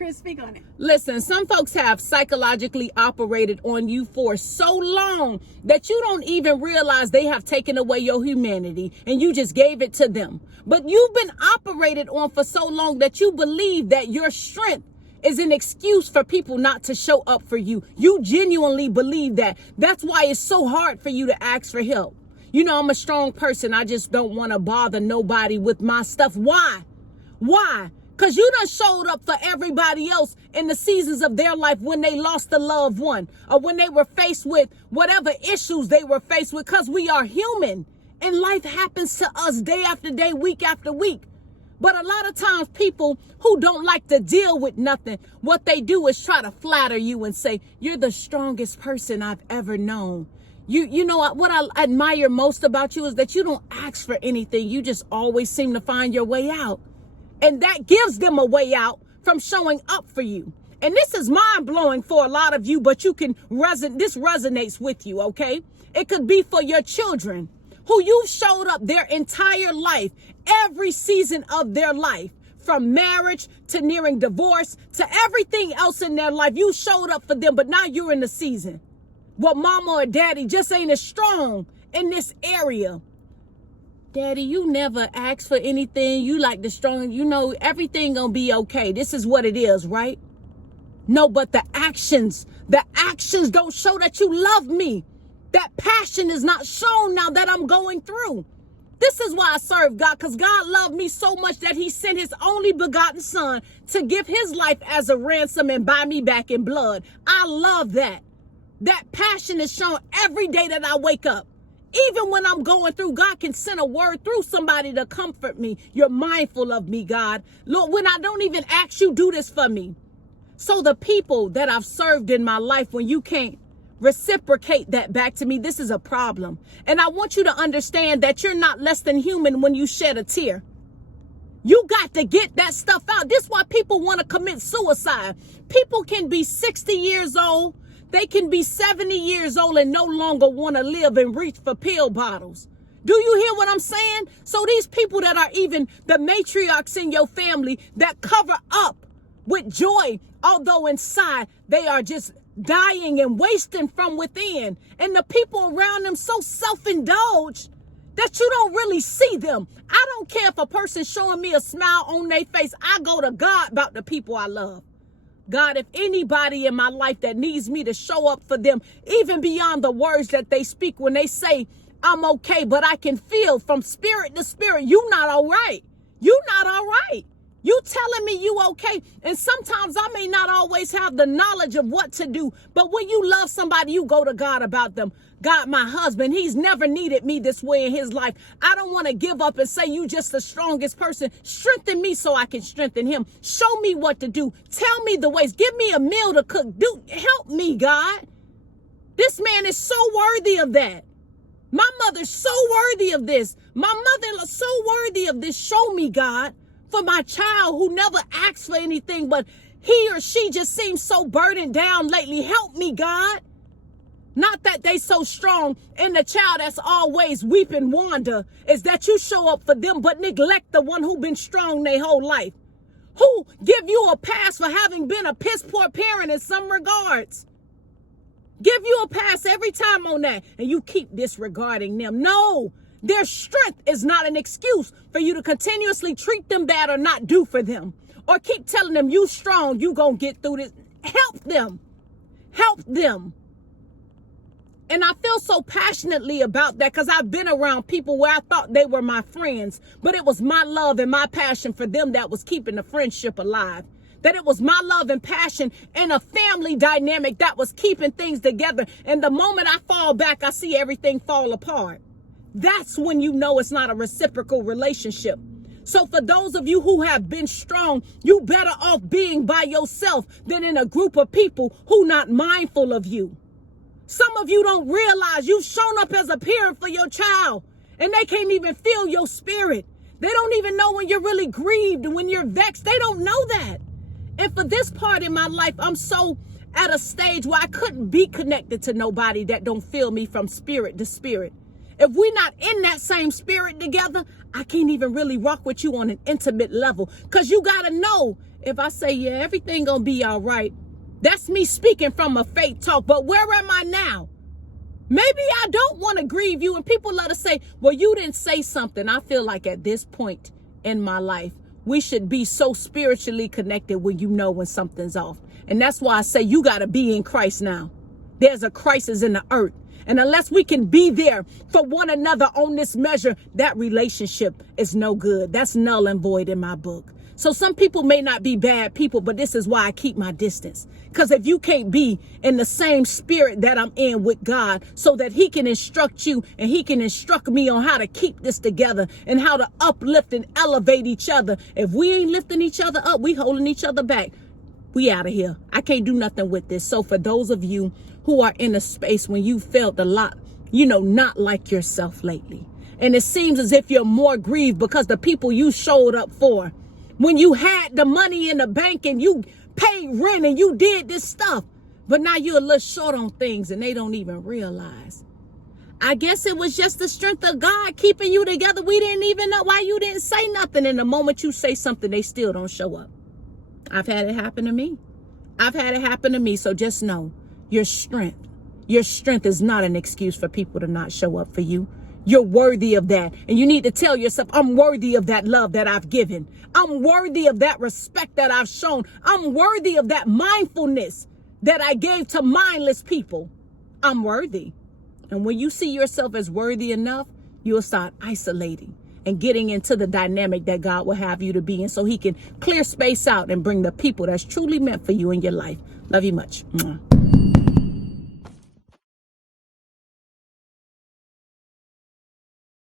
Chris, speak on it. Listen, some folks have psychologically operated on you for so long that you don't even realize they have taken away your humanity and you just gave it to them. But you've been operated on for so long that you believe that your strength is an excuse for people not to show up for you. You genuinely believe that. That's why it's so hard for you to ask for help. You know, I'm a strong person. I just don't want to bother nobody with my stuff. Why? Why? Because you done showed up for everybody else in the seasons of their life when they lost a loved one or when they were faced with whatever issues they were faced with, because we are human and life happens to us day after day, week after week. But a lot of times people who don't like to deal with nothing, what they do is try to flatter you and say, you're the strongest person I've ever known. You know what I admire most about you is that you don't ask for anything. You just always seem to find your way out. And that gives them a way out from showing up for you. And this is mind blowing for a lot of you, but this resonates with you, okay? It could be for your children who you've showed up their entire life, every season of their life, from marriage to nearing divorce to everything else in their life. You showed up for them, but now you're in the season. Well, mama or daddy just ain't as strong in this area. Daddy, you never asked for anything. You like the strong, you know, everything gonna be okay. This is what it is, right? No, but the actions don't show that you love me. That passion is not shown now that I'm going through. This is why I serve God, because God loved me so much that he sent his only begotten son to give his life as a ransom and buy me back in blood. I love that. That passion is shown every day that I wake up. Even when I'm going through, God can send a word through somebody to comfort me. You're mindful of me, God. Lord, when I don't even ask you, do this for me. So the people that I've served in my life, when you can't reciprocate that back to me, this is a problem. And I want you to understand that you're not less than human when you shed a tear. You got to get that stuff out. This is why people want to commit suicide. People can be 60 years old. They can be 70 years old and no longer want to live and reach for pill bottles. Do you hear what I'm saying? So these people that are even the matriarchs in your family that cover up with joy, although inside they are just dying and wasting from within. And the people around them so self-indulged that you don't really see them. I don't care if a person's showing me a smile on their face. I go to God about the people I love. God, if anybody in my life that needs me to show up for them, even beyond the words that they speak when they say, I'm okay, but I can feel from spirit to spirit, you not all right. You not all right. You telling me you okay. And sometimes I may not always have the knowledge of what to do, but when you love somebody, you go to God about them. God, my husband, he's never needed me this way in his life. I don't want to give up and say you just the strongest person. Strengthen me so I can strengthen him. Show me what to do. Tell me the ways. Give me a meal to cook. Help me, God. This man is so worthy of that. My mother's so worthy of this. My mother-in-law's so worthy of this. Show me, God, for my child who never asks for anything, but he or she just seems so burdened down lately. Help me, God. Not that they so strong, and the child that's always weeping wonder is that you show up for them, but neglect the one who been strong their whole life. Who give you a pass for having been a piss poor parent in some regards. Give you a pass every time on that, and you keep disregarding them. No, their strength is not an excuse for you to continuously treat them bad or not do for them. Or keep telling them you strong, you gonna get through this. Help them. Help them. And I feel so passionately about that because I've been around people where I thought they were my friends, but it was my love and my passion for them that was keeping the friendship alive. That it was my love and passion and a family dynamic that was keeping things together. And the moment I fall back, I see everything fall apart. That's when you know it's not a reciprocal relationship. So for those of you who have been strong, you better off being by yourself than in a group of people who not mindful of you. Some of you don't realize you've shown up as a parent for your child and they can't even feel your spirit. They don't even know when you're really grieved and when you're vexed. They don't know that. And for this part in my life, I'm so at a stage where I couldn't be connected to nobody that don't feel me from spirit to spirit. If we're not in that same spirit together, I can't even really rock with you on an intimate level. Because you got to know, if I say, yeah, everything gonna be all right, that's me speaking from a faith talk. But where am I now? Maybe I don't want to grieve you. And people love to say, well, you didn't say something. I feel like at this point in my life, we should be so spiritually connected when you know when something's off. And that's why I say you got to be in Christ now. There's a crisis in the earth. And unless we can be there for one another on this measure, that relationship is no good. That's null and void in my book. So some people may not be bad people, but this is why I keep my distance. Because if you can't be in the same spirit that I'm in with God so that he can instruct you and he can instruct me on how to keep this together and how to uplift and elevate each other. If we ain't lifting each other up, we holding each other back. We out of here. I can't do nothing with this. So for those of you who are in a space when you felt a lot, not like yourself lately, and it seems as if you're more grieved because the people you showed up for, when you had the money in the bank and you paid rent and you did this stuff, but now you're a little short on things and they don't even realize. I guess it was just the strength of God keeping you together. We didn't even know why you didn't say nothing. And the moment you say something, they still don't show up. I've had it happen to me. So just know your strength is not an excuse for people to not show up for you. You're worthy of that. And you need to tell yourself, I'm worthy of that love that I've given. I'm worthy of that respect that I've shown. I'm worthy of that mindfulness that I gave to mindless people. I'm worthy. And when you see yourself as worthy enough, you'll start isolating and getting into the dynamic that God will have you to be in so he can clear space out and bring the people that's truly meant for you in your life. Love you much. Mwah.